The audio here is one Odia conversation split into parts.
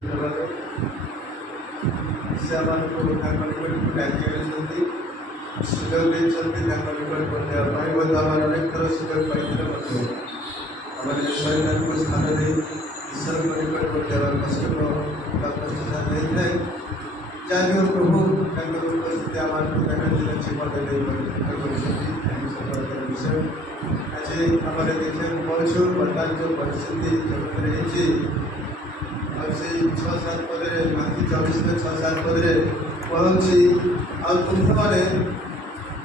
से सुजोग देते निकट पहुँचा बहुत आम अनेक थर सुजोग पाई शरीर को स्थान दे ईश्वर को निकट पहुँचा कष्ट होता है जहाँ प्रभु उपस्थिति आम जीवन विषय आज आम देखा पाचु बर्तमान जो परिस्थिति जगत से 6-7 पदे बाकी 24 में 6-7 पदे कहूँ तुम्हें मैंने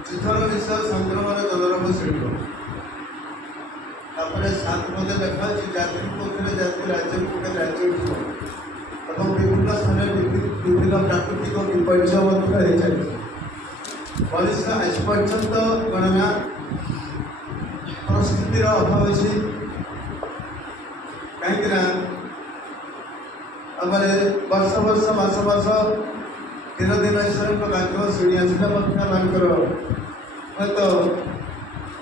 चिथर विष संक्रमण जलरव शिल्प तापर 7 पदे देखा जाति पक्षे जाति राज्य पक्षे राज्य उठ और विभिन्न स्थान विभिन्न प्राकृतिक विपर्य हो चलती मनुष्य आज पर्यंत गणना परिस्थितिर अभाव अच्छी कहीं वर्ष वर्ष मास मास दिन दिन ईश्वर वाक्य शुणी आसला मानकर हूँ तो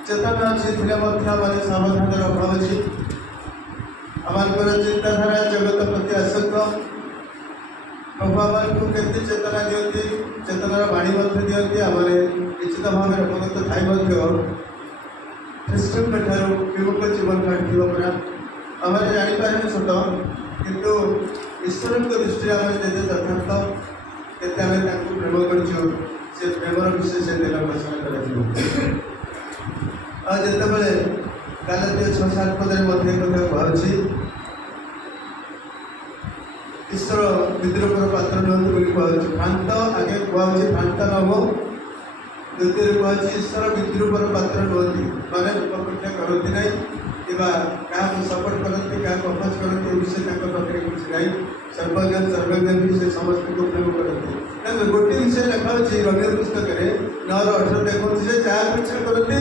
चेतना अच्छी मैंने सावधान अभाव अच्छी आम चिंताधारा जगत प्रति आसक्त प्रभु आम को केमती चेतना दिखती चेतनार बाणी दिखती आम निश्चित भाव में अवगत थाई ख्रीष्ट ठार विमुख जीवन काटो परा आम जापारे सत किंतु ईश्वर दृष्टि आम जैसे यथार्थ केते प्रेम कर प्रेमर विषय से दिन घोषणा करते गालातिया 6-7 पदे कथा कहूँ ईश्वर विद्रूपर पात्र नुहतु कहूँ भ्रांत आगे कहूँ भ्रांत न हो द्वितीय कहूँ ईश्वर विद्रूपर पात्र नुहति मैंने उपपेक्षा करती ना कि क्या सपोर्ट करती क्या अपोज करती विषय पाखे कुछ ना सर्वज्ञ सर्वज्ञ भी से समस्त को प्रेम करती गोटे विषय लिखा रवि पुस्तक में 9:18 देखते जहाँ पीछा करती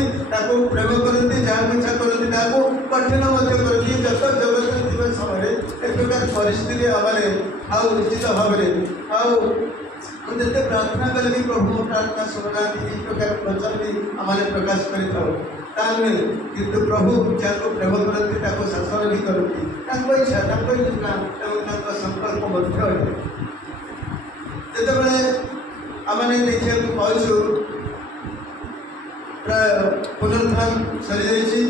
प्रेम करती जहाँ पीछा करती कठिन करती जत जगत समय एक प्रकार परिस्थिति आवे आउ निश्चित भाव में जिते प्रार्थना कले भी प्रभु प्रार्थना शुणुना इस प्रकार वचन भी आम प्रकाश करें किंतु प्रभु जहाँ प्रेम करती शासन भी करती इच्छा योजना और संकल्प जिते आम देखा पाचु प्राय पुनरुत्थान सरी जा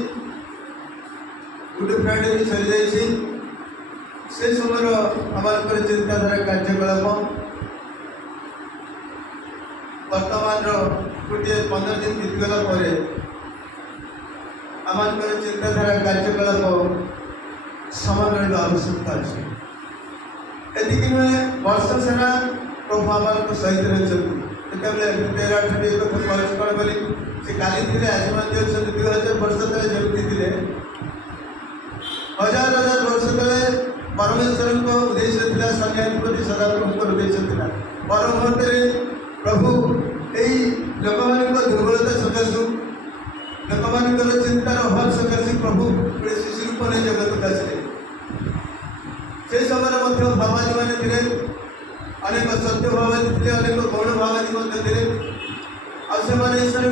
गुड फ्राइडे भी सरी जा से समय आम चिंताधारा कार्यकलाप वर्तमान गोटे 15 दिन बीतीगला आम चिंताधारा कार्यकलाप समय आवश्यकता अच्छे एति नुहे वर्ष सारा प्रभु आम सहित रही जिते 13-8 एक कथा कौन बोली से काली थे आज 2000 वर्ष तले जमी थे 1000 वर्ष तले परमेश्वर उद्देश्य था सन्यासी सदाप्रभु उद्देश्य था पर मुहूर्त प्रभु यही लोक मान दुर्बलता सकाशु लोक मान चिंतार अभाव सकाशे प्रभु गोटे शिशु रूप नहीं जगत आसले से समय भावानी मैंने थे अनेक सत्य भावानी थे अनेक गौण भावानी थे ईश्वर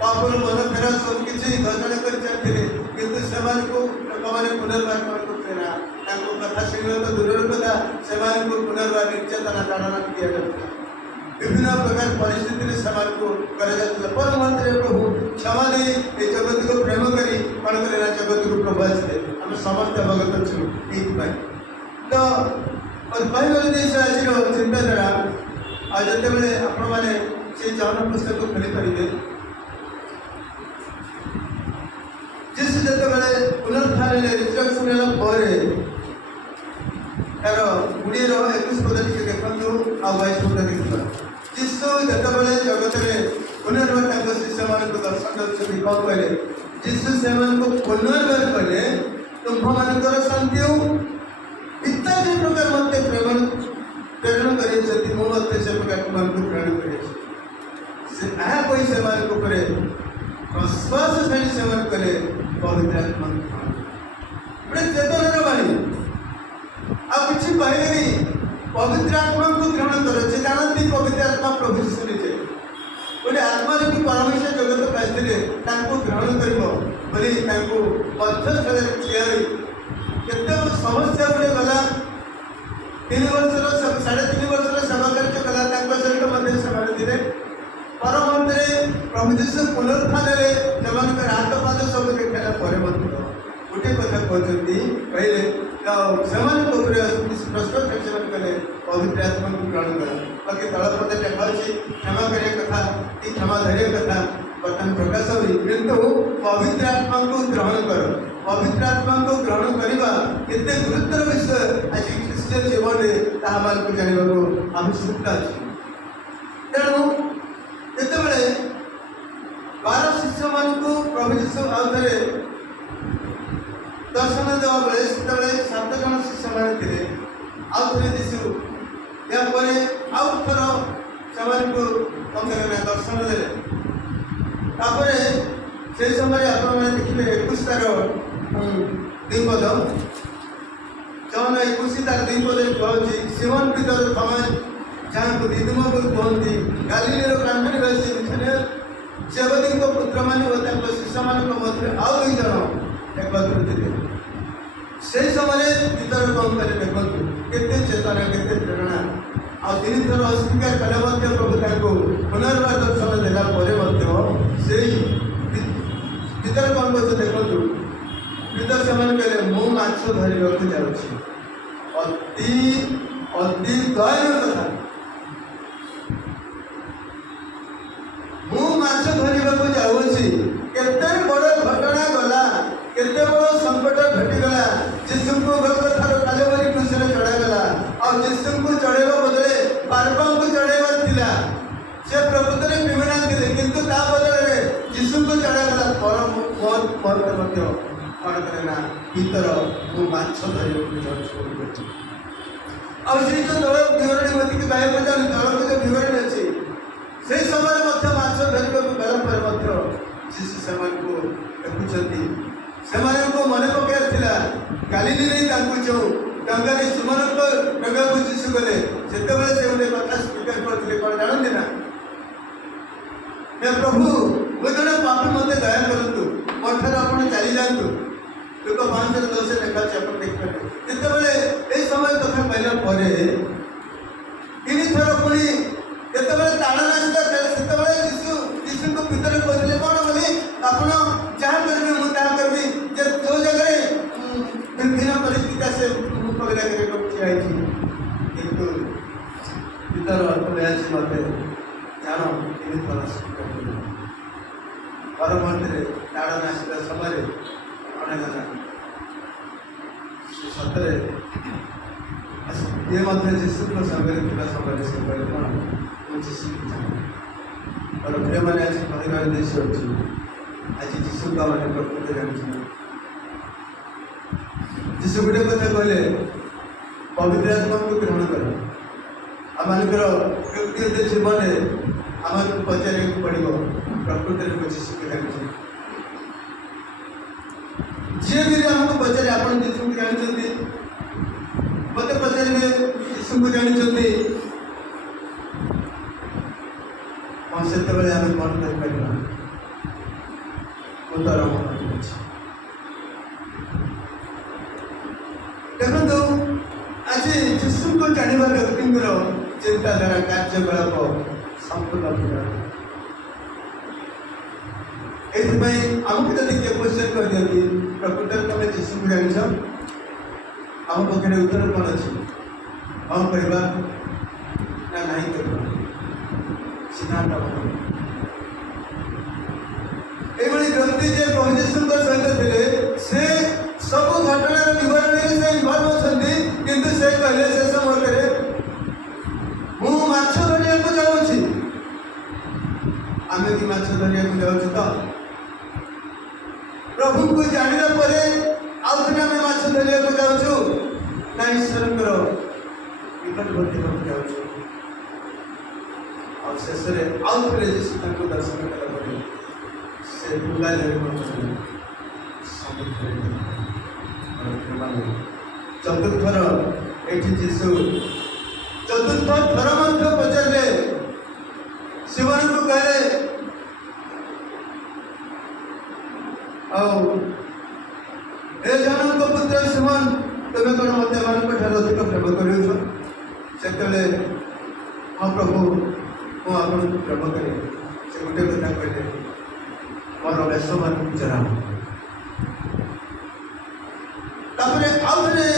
पापन मन फेरा सबकि घोषणा कर चलते कितु से लोक मैंने पुनर्वार करते ना कथा शुणा तो दूर कथा से पुनर्वार निर्यातना ताड़ना दिया विभिन्न प्रकार परिस्थिति पर मंत्र प्रभु क्षमा दे जगत को प्रेम करी कौन करे जगत को प्रभु आसते आम समस्त अवगत छू ये तो कहते आज चिंताधारा आज जिते आपण मैंने से जौन पुस्तक को खोली पारे जिस जिते पुनरुत्थान रिजरेक्शन तार 20-21 पद टी देखु आ 22 पद देखा जीशु जिते जगत में पुनर्वार शिष्य मान दर्शन कर कौन कहले जीशु से पुनर्वार कले तुम्भ मानकर शांति हो पिता जो प्रकार मत प्रेरण कर से प्रकार तुम प्रेरण कर कोई से विश्वास छाड़ी से कले पवित्र आत्मा गोटे चेतनार बाणी आछि कहले पवित्र आत्मा को ग्रहण कर से जानती पवित्र आत्मा प्रभु यीशु निजे गोटे आत्मा जो परमेश्वर जगत आसते ग्रहण कर मध्यस्थल ठिया केत समस्या गोटे गला 3 ବର୍ଷର 3.5 ବର୍ଷର ସେବା କାର୍ଯ୍ୟ କଲା ତାଙ୍କ ସହିତ ମଧ୍ୟ ସେମାନେ ଥିଲେ। ପରମନ୍ତରେ ପ୍ରଭୁ ଯୀଶୁ ପୁନରୁତ୍ଥାନରେ ସେମାନଙ୍କର ହାତ ପାଦ ସବୁ ଦେଖାଇଲା ପରେ ମଧ୍ୟ ଗୋଟିଏ କଥା କହୁଛନ୍ତି, କହିଲେ ସେମାନଙ୍କ ଉପରେ ପ୍ରଶ୍ନ ସେମାନେ କଲେ ପବିତ୍ର ଆତ୍ମାକୁ ଗ୍ରହଣ କର। ବାକି ତଳ ପଦ ଲେଖା ଅଛି କ୍ଷମା କରିବା କଥା କି କ୍ଷମା ଧରିବା କଥା ବର୍ତ୍ତମାନ ପ୍ରକାଶ ହୁଏ, କିନ୍ତୁ ପବିତ୍ର ଆତ୍ମାକୁ ଗ୍ରହଣ କର। ପବିତ୍ର ଆତ୍ମାକୁ ଗ୍ରହଣ କରିବା କେତେ ଗୁରୁତର ବିଷୟ ଆଜି ଖ୍ରୀଷ୍ଟିୟ ଜୀବନରେ ତାହା ମାନଙ୍କୁ ଜାଣିବାକୁ ଆବଶ୍ୟକତା ଅଛି। ତେଣୁ ଯେତେବେଳେ 12 ଶିଷ୍ୟମାନଙ୍କୁ ପ୍ରଭୁ ଯୀଶୁ ଆଉ ଥରେ ଦର୍ଶନ ଦେବା ବେଳେ ସେତେବେଳେ 7 ଜଣ ଶିଷ୍ୟମାନେ ଥିଲେ। ଆଉ ଥରେ ଯୀଶୁ ଏହାପରେ ଆଉ ଥର ସେମାନଙ୍କୁ ଦର୍ଶନ ଦେଲେ। ତାପରେ ସେହି ସମୟରେ ଆପଣମାନେ ଦେଖିବେ 21 ତାର 2 ପଦ, John 21 ତାର 2 ପଦରେ କୁହାଯାଉଛି, ସିମୋନ ପିତର ଥୋମା ଯାହାଙ୍କୁ ଦିଦିମ ବୋଲି କୁହନ୍ତି, ଗାଲିଲୀର କାନା ନିବାସୀ ନାଥନାଏଲ, ଜେବଦୀଙ୍କ ପୁତ୍ରମାନେ ଓ ତାଙ୍କ ଶିଷ୍ୟମାନଙ୍କ ମଧ୍ୟରେ ଆଉ 2 ଜଣ ଏକତ୍ର ଥିଲେ। ସେହି ସମୟରେ ପିତର କ'ଣ କଲେ ଦେଖନ୍ତୁ, କେତେ ଚେତନା, କେତେ ପ୍ରେରଣା। ଆଉ 3 ଥର ଅସ୍ୱୀକାର କଲେ ମଧ୍ୟ ପ୍ରଭୁ ତାଙ୍କୁ ପୁନର୍ବାର ଦର୍ଶନ ଦେଲା ପରେ ମଧ୍ୟ ସେଇ ପିତର କ'ଣ କରୁଛନ୍ତି ଦେଖନ୍ତୁ। ପିତର ସେମାନେ କହିଲେ, ମୁଁ ମାଛ ଧରିବାକୁ ଯାଉଛି। ଅତି ଦୟନୀୟ କଥା। ମୁଁ ମାଛ ଧରିବାକୁ ଯାଉଛି। କେତେ ବଡ଼ ଘଟଣା ଗଲା, କେତେ ବଡ଼ ସଙ୍କଟ ଘଟିଗଲା। ଯୀଶୁଙ୍କୁ ଗଲଗଥାର କାଲବାରୀ କ୍ରୁଶରେ ଚଢ଼ାଗଲା। ଆଉ ଯୀଶୁଙ୍କୁ ଚଢ଼େଇବା ବଦଳରେ ବାରବାଙ୍କୁ ଚଢ଼େଇବାର ଥିଲା। ସେ ପ୍ରକୃତରେ କ୍ରିମିନାଲ ଥିଲେ, କିନ୍ତୁ ତା ବଦଳରେ ଯୀଶୁଙ୍କୁ ଚଢ଼ାଗଲା। ପରେ ମଧ୍ୟ କ'ଣ କଲେ ନା, ପିତର ମୁଁ ମାଛ ଧରିବାକୁ ଯାଉଛି। ଆଉ ସେଇ ଯେଉଁ ଦଳ ବିବରଣୀ ଗତିକି ଗାୟକୁ ଯାଉନି, ଦଳକୁ ଯେଉଁ ବିବରଣୀ ଅଛି, ସେହି ସମୟରେ ମଧ୍ୟ ମାଛ ଧରିବାକୁ ଗଲା ପରେ ମଧ୍ୟ ଯୀଶୁ ସେମାନଙ୍କୁ ଦେଖୁଛନ୍ତି। ସେମାନଙ୍କୁ ମନେ ପକାଇବାର ଥିଲା ଗାଲିଲୀରେ ତାଙ୍କୁ ଯେଉଁ ଡଙ୍ଗାରେ ସେମାନଙ୍କ ଡଙ୍ଗାକୁ ଯୀଶୁ ଗଲେ, ସେତେବେଳେ ସେ ଗୋଟେ କଥା ସ୍ୱୀକାର କରିଥିଲେ, କ'ଣ ଜାଣନ୍ତି ନା, ହେ ପ୍ରଭୁ, ମୁଁ ଜଣେ ପାପୀ, ମୋତେ ଦୟା କରନ୍ତୁ, ମୋ ଠାରୁ ଆପଣ ଚାଲିଯାଆନ୍ତୁ। Luka 5:10 ଲେଖା ଅଛି, ଆପଣ ଦେଖିପାରିବେ। ଯେତେବେଳେ ଏହି ସମୟ କଥା କହିଲା ପରେ 3 ଥର ପୁଣି ଯେତେବେଳେ ତାଳନ ଆସିଲା, ସେତେବେଳେ ଯୀଶୁଙ୍କ ଭିତରେ କହିଥିଲେ କ'ଣ ବୋଲି, ଆପଣ ଯାହା କରିବେ ମୁଁ ତାହା କରିବି। ଯେ ଯେଉଁ ଜାଗାରେ ବିଭିନ୍ନ ପରିସ୍ଥିତି ଆସେ ମୁକାବିଲା କରିବାକୁ ଠିଆ ହେଇଛି, କିନ୍ତୁ ଭିତର ଅର୍ଥ ଅଛି ମୋତେ ଜାଣ 3 ଥର ସ୍ୱୀକାର କରିବ। ପରମନ୍ତରେ ତାଳନ ଆସିବା ସମୟରେ ଅନେକ ସତରେ ଇଏ ମଧ୍ୟ ଯୀଶୁଙ୍କ ସାଙ୍ଗରେ ଥିବା ସମୟରେ ସେ କହିଲେ କ'ଣ, ମୁଁ ଯୀଶୁକୁ ଜାଣେ। ମୋର ପ୍ରିୟମାନେ, ଆଜି କହିବାର ଉଦ୍ଦେଶ୍ୟ ଅଛି, ଆଜି ଯୀଶୁଙ୍କୁ ଆମେ ପ୍ରକୃତ ଜାଣିଛୁ। ଯୀଶୁ ଗୋଟେ କଥା କହିଲେ, ପବିତ୍ର ଆତ୍ମାକୁ ଗ୍ରହଣ କର। ଆମମାନଙ୍କର ବ୍ୟକ୍ତିଗତ ଜୀବନରେ ଆମକୁ ପଚାରିବାକୁ ପଡ଼ିବ, ପ୍ରକୃତରେ ମୁଁ ଯୀଶୁକୁ ଜାଣିଛି। ଯିଏ ବି ଆମକୁ ପଚାରେ, ଆପଣ ଯୀଶୁଙ୍କୁ ଜାଣିଛନ୍ତି, ମୋତେ ପଚାରିବେ ଯୀଶୁଙ୍କୁ ଜାଣିଛନ୍ତି, ସେତେବେଳେ ଆମେ କ'ଣ କରିପାରିବା? ମୁଁ ତ ଆରମ୍ଭ କରିଛି। ଦେଖନ୍ତୁ, ଆଜି ଯୀଶୁଙ୍କୁ ଜାଣିବା ବ୍ୟକ୍ତିଙ୍କର ଚିନ୍ତାଧାରା, କାର୍ଯ୍ୟକଳାପ ସମ୍ପୂର୍ଣ୍ଣ ଭିନ୍ନ। ଏଥିପାଇଁ ଆମକୁ ଯଦି କିଏ କ୍ୱେଶ୍ଚନ୍ କରିଦିଅନ୍ତି, ପ୍ରକୃତରେ ତମେ ଯୀଶୁଙ୍କୁ ଜାଣିଛ, ଆମ ପାଖରେ ଉତ୍ତର କ'ଣ ଅଛି? ହଁ କରିବା ନା ନାହିଁ କରିବା, ସିଦ୍ଧାନ୍ତ। ଏଭଳି ବ୍ୟକ୍ତି ଯେ ପ୍ରଭୁ ଯୀଶୁଙ୍କ ସହିତ ଥିଲେ, ସେ ସବୁ ଘଟଣାର ବିବରଣୀରେ ସେ ଇନଭଲ୍ଭ ଅଛନ୍ତି, କିନ୍ତୁ ସେ କହିଲେ ଶେଷ ମୁହୂର୍ତ୍ତରେ, ମୁଁ ମାଛ ଧରିବାକୁ ଯାଉଛି। ଆମେ ବି ମାଛ ଧରିବାକୁ ଯାଉଛୁ ତ? ପ୍ରଭୁଙ୍କୁ ଜାଣିଲା ପରେ ଆଉ ଥରେ ଆମେ ମାଛ ଧରିବାକୁ ଯାଉଛୁ ନା ଈଶ୍ୱରଙ୍କର ନିକଟବର୍ତ୍ତୀ ହେବାକୁ ଯାଉଛୁ? ଆଉ ଶେଷରେ ଆଉ ଥରେ ଯୀଶୁ ତାଙ୍କୁ ଦର୍ଶନ କଲା ପରେ ସେ ବୁଲାଇଲେ ଚତୁର୍ଥର ଏଠି ଯୀଶୁ ଚତୁର୍ଥ ଥର ମଧ୍ୟ ପଚାରିଲେ, ସେମାନଙ୍କୁ କହିଲେ, ଆଉ ଏ ଜଣଙ୍କ ପୁତ୍ର ସିମୋନ, ତୁମେ କ'ଣ ମୋତେ ଏମାନଙ୍କ ଠାରୁ ଅଧିକ ପ୍ରେମ କରୁଛ? ସେତେବେଳେ ହଁ ପ୍ରଭୁ ମୁଁ ଆପଣଙ୍କୁ ପ୍ରେମ କରେ ସେ ଗୋଟେ କଥା କହିଲେ ମୋର ବେଶମାନଙ୍କୁ ଜଣାଅ। ତାପରେ ଆଉ ଥରେ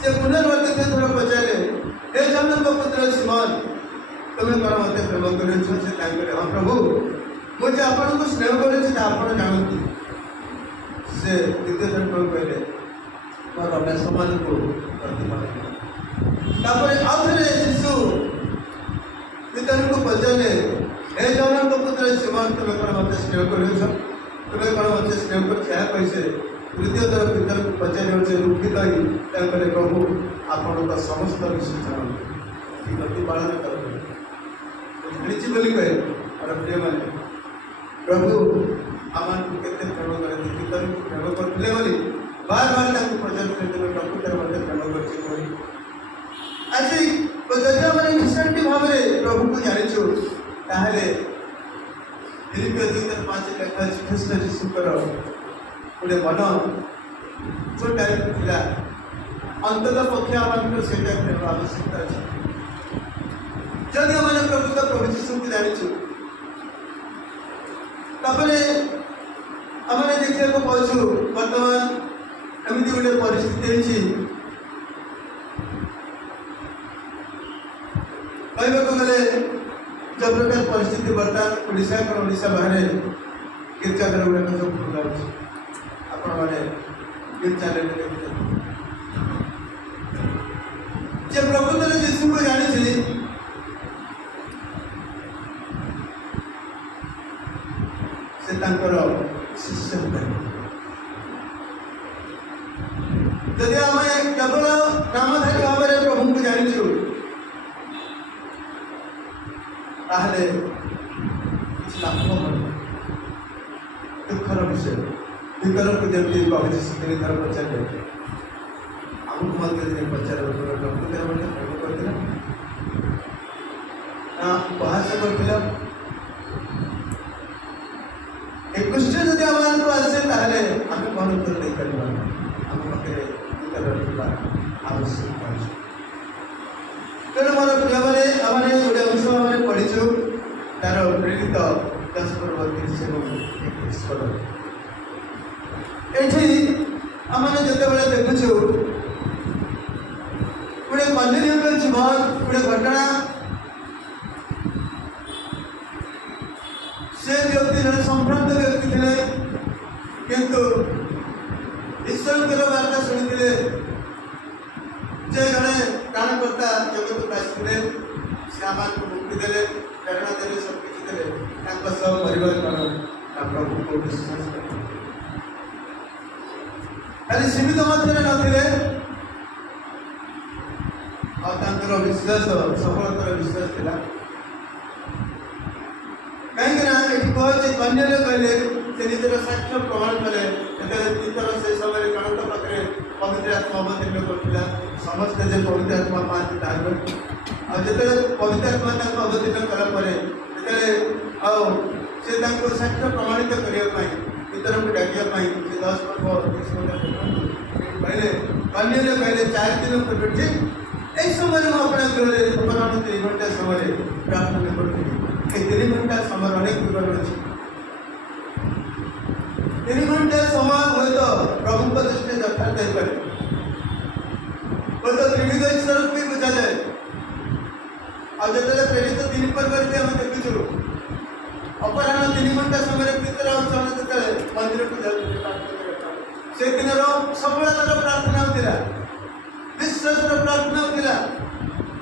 ସେ ପୁନର୍ବାର ଥର ପଚାରିଲେ ହେ ଜନଙ୍କ ପୁତ୍ର ସିମୋନ ତୁମେ କ'ଣ ମୋତେ ପ୍ରେମ କରୁଛ? ସେ ତାଙ୍କରେ ହଁ ପ୍ରଭୁ ମୁଁ ଯେ ଆପଣଙ୍କୁ ସ୍ନେହ କରୁଛି ତା ଆପଣ ଜାଣନ୍ତି। ସେ ଦ୍ୱିତୀୟ ଥର କ'ଣ କହିଲେ ମୋର ବେଶମାନଙ୍କୁ ପ୍ରତିପାଳନ। ତାପରେ ଆଉ ଥରେ ଯୀଶୁ ପିତରଙ୍କୁ ପଚାରିଲେ ହେ ଜନଙ୍କ ପୁତ୍ର ସିମୋନ ତୁମେ କ'ଣ ମୋତେ ସ୍ନେହ କରୁଛ? ତୁମେ କ'ଣ ମୋତେ ସ୍ନେହ କରୁଛ? ଏହା କହିছে ତୃତୀୟ ଥର ପିତରଙ୍କୁ ପଚାରି ହେଉଛି ଦୁଃଖିତ ହୋଇ ତାଙ୍କରେ ପ୍ରଭୁ ଆପଣଙ୍କ ସମସ୍ତ ବିଷୟ ଜାଣନ୍ତି କି ପ୍ରତିପାଳନ କରନ୍ତୁ ଜାଣିଛି ବୋଲି କହିଲେ। ମୋର ପ୍ରିୟମାନେ ପ୍ରଭୁ ଆମମାନଙ୍କୁ କେତେ ପ୍ରେମ କରନ୍ତି, ପିତରଙ୍କୁ ପ୍ରେମ କରୁଥିଲେ ବୋଲି ବାର ବାର ତାଙ୍କୁ ପଚାରୁଥିଲେ ତୁମେ ପ୍ରକୃତରେ ମୋତେ ପ୍ରେମ କରୁଛି ବୋଲି। ଆଜି ଯଦି ଆମେ ନିଶ୍ଚୟ ଭାବରେ ପ୍ରଭୁଙ୍କୁ ଜାଣିଛୁ ତାହେଲେ ଫିଲିପିୟ 2:5 ଲେଖା ଅଛି ଖ୍ରୀଷ୍ଟ ଯୀଶୁଙ୍କର ଗୋଟେ ମନ ଯେଉଁ ଟାଇପ୍ ଥିଲା ଅନ୍ତତଃ ପକ୍ଷେ ଆମମାନଙ୍କର ସେଇ ଟାଇପ୍ର ଆବଶ୍ୟକତା ଅଛି। ଯଦି ଆମେ ପ୍ରଭୁ ଯୀଶୁଙ୍କୁ ଜାଣିଛୁ ତାପରେ ଆମେ ଦେଖିବାକୁ ପାଉଛୁ ବର୍ତ୍ତମାନ ଏମିତି ଗୋଟେ ପରିସ୍ଥିତି ହେଇଛି କହିବାକୁ ଗଲେ ଯେଉଁ ପ୍ରକାର ପରିସ୍ଥିତି ବର୍ତ୍ତମାନ ଓଡ଼ିଶା ବାହାରେ ଗୀର୍ଜାଘର ଗୁଡ଼ାକ ସବୁ ଖୋଲା ହେଉଛି। ଆପଣମାନେ ଚ୍ୟାନେଲରେ ଦେଖୁଛନ୍ତି ଯେ ପ୍ରକୃତରେ ଯୀଶୁଙ୍କୁ ଜାଣିଛି ସେ ତାଙ୍କର ଶିଷ୍ୟ ହେବେ। ଯଦି ଆମେ କେବଳ ନାମଧାରୀ ଭାବରେ ପ୍ରଭୁଙ୍କୁ ଜାଣିଛୁ ତାହେଲେ କିଛି ଲାଭ ହେବନି। ଦୁଃଖର ବିଷୟ ଭିତରକୁ ଯେମିତି ପ୍ରଭୁ ଯୀଶୁ 3 ଥର ପଚାରିଲେ ଆମକୁ ମଧ୍ୟ ଦିନେ ପଚାରିବାକୁ ପ୍ରକୃତରେ ମଧ୍ୟ ପ୍ରେମ କରିଥିଲା ନା ଉପହାସ କରିଥିଲା? ଏ କ୍ୱେଶ୍ଚନ୍ ଯଦି ଆମମାନଙ୍କୁ ଆସେ ତାହେଲେ ଆମେ କ'ଣ ଉତ୍ତର ଦେଇପାରିବା? ଆମ ପାଖରେ ଉତ୍ତର ରଖିବା ଆବଶ୍ୟକ ଅଛି। ତେଣୁ ମୋର ପ୍ରିୟମାନେ ଆମେ ଗୋଟେ ଅଂଶ ଭାବରେ ପଢ଼ିଛୁ ତାର ପ୍ରେରିତ 10:30 ଏବଂ 21। ଏଠି ଆମେ ଯେତେବେଳେ ଦେଖୁଛୁ ଗୋଟେ କନ୍ୟାଙ୍କ ଜୀବନ ଗୋଟେ ଘଟଣା, ସେ ବ୍ୟକ୍ତି ଜଣେ ସମ୍ଭ୍ରାନ୍ତ ବ୍ୟକ୍ତି ଥିଲେ କିନ୍ତୁ ଈଶ୍ୱରଙ୍କର ବାର୍ତ୍ତା ଶୁଣିଥିଲେ ଯେ ଜଣେ ପ୍ରାଣକର୍ତ୍ତା ଜଗତକୁ ଆସିଥିଲେ, ସେ ଆମମାନଙ୍କୁ ମୁକ୍ତି ଦେଲେ, ପ୍ରେରଣା ଦେଲେ, ସବୁ କିଛି ଦେଲେ। ତାଙ୍କ ସହ ପରିବାର କ'ଣ ନା ପ୍ରଭୁଙ୍କୁ ବିଶ୍ୱାସ କଲେ। ଖାଲି ସୀମିତ ମଧ୍ୟରେ ନଥିଲେ ଆଉ ତାଙ୍କର ବିଶ୍ୱାସ ସଫଳତାର ବିଶ୍ୱାସ ଥିଲା। କାହିଁକି ନା ଏଠି କହୁଛି କନ୍ୟାରେ କହିଲେ ସେ ନିଜର ସାକ୍ଷ୍ୟ ପ୍ରମାଣ କଲେ। ଯେତେବେଳେ 3 ଥର ସେ ସମୟରେ ଜଣଙ୍କ ପାଖରେ ପବିତ୍ର ଆତ୍ମା ଅବତୀର୍ଣ୍ଣ କରୁଥିଲା, ସମସ୍ତେ ଯେ ପବିତ୍ର ଆତ୍ମା ପାଆନ୍ତି ତାହାକୁ। ଆଉ ଯେତେବେଳେ ପବିତ୍ର ଆତ୍ମା ତାଙ୍କୁ ଅବତୀର୍ଣ୍ଣ କଲା ପରେ ଯେତେବେଳେ ଆଉ ସେ ତାଙ୍କୁ ସାକ୍ଷ୍ୟ ପ୍ରମାଣିତ କରିବା ପାଇଁ ଭିତରକୁ ଡାକିବା ପାଇଁ ସେ 10 ବର୍ଷ କହିଲେ କନ୍ୟାରେ କହିଲେ 4 ଦିନ ପୂର୍ବେ ଠିକ୍ এই সময় ମୁଁ ଆପଣଙ୍କ ଗୃହରେ ଅପରାହ୍ନ 3 ଘଣ୍ଟା ସମୟରେ ପ୍ରାର୍ଥନା କରୁଥିଲି। এই 3 ଘଣ୍ଟା ସମୟ ଅନେକ ବିବରଣ ଅଛି। 3 ଘଣ୍ଟା ସମୟ ହୁଏତ ପ୍ରଭୁଙ୍କ ଦୃଷ୍ଟିରେ ଯଥାର୍ଥ ହେଇପାରେ, ହୁଏତ ତ୍ରିବିଧ ଈଶ୍ୱରକୁ ବି ବୁଝାଯାଏ। ଆଉ ଯେତେବେଳେ ପ୍ରେରିତ 3 ପର୍ବରେ ବି ଆମେ ଦେଖୁଛୁ ଅପରାହ୍ନ 3 ଘଣ୍ଟା ସମୟରେ ପିତର ଆଉ ଜଣ ଯେତେବେଳେ ମନ୍ଦିରକୁ ଯାଉଥିଲେ ପ୍ରାର୍ଥନା କରିବା ପାଇଁ, ସେଦିନର ସଫଳତାର ପ୍ରାର୍ଥନା ହେଉଥିଲା, ବିଶ୍ୱାସର ପ୍ରାର୍ଥନା ଥିଲା,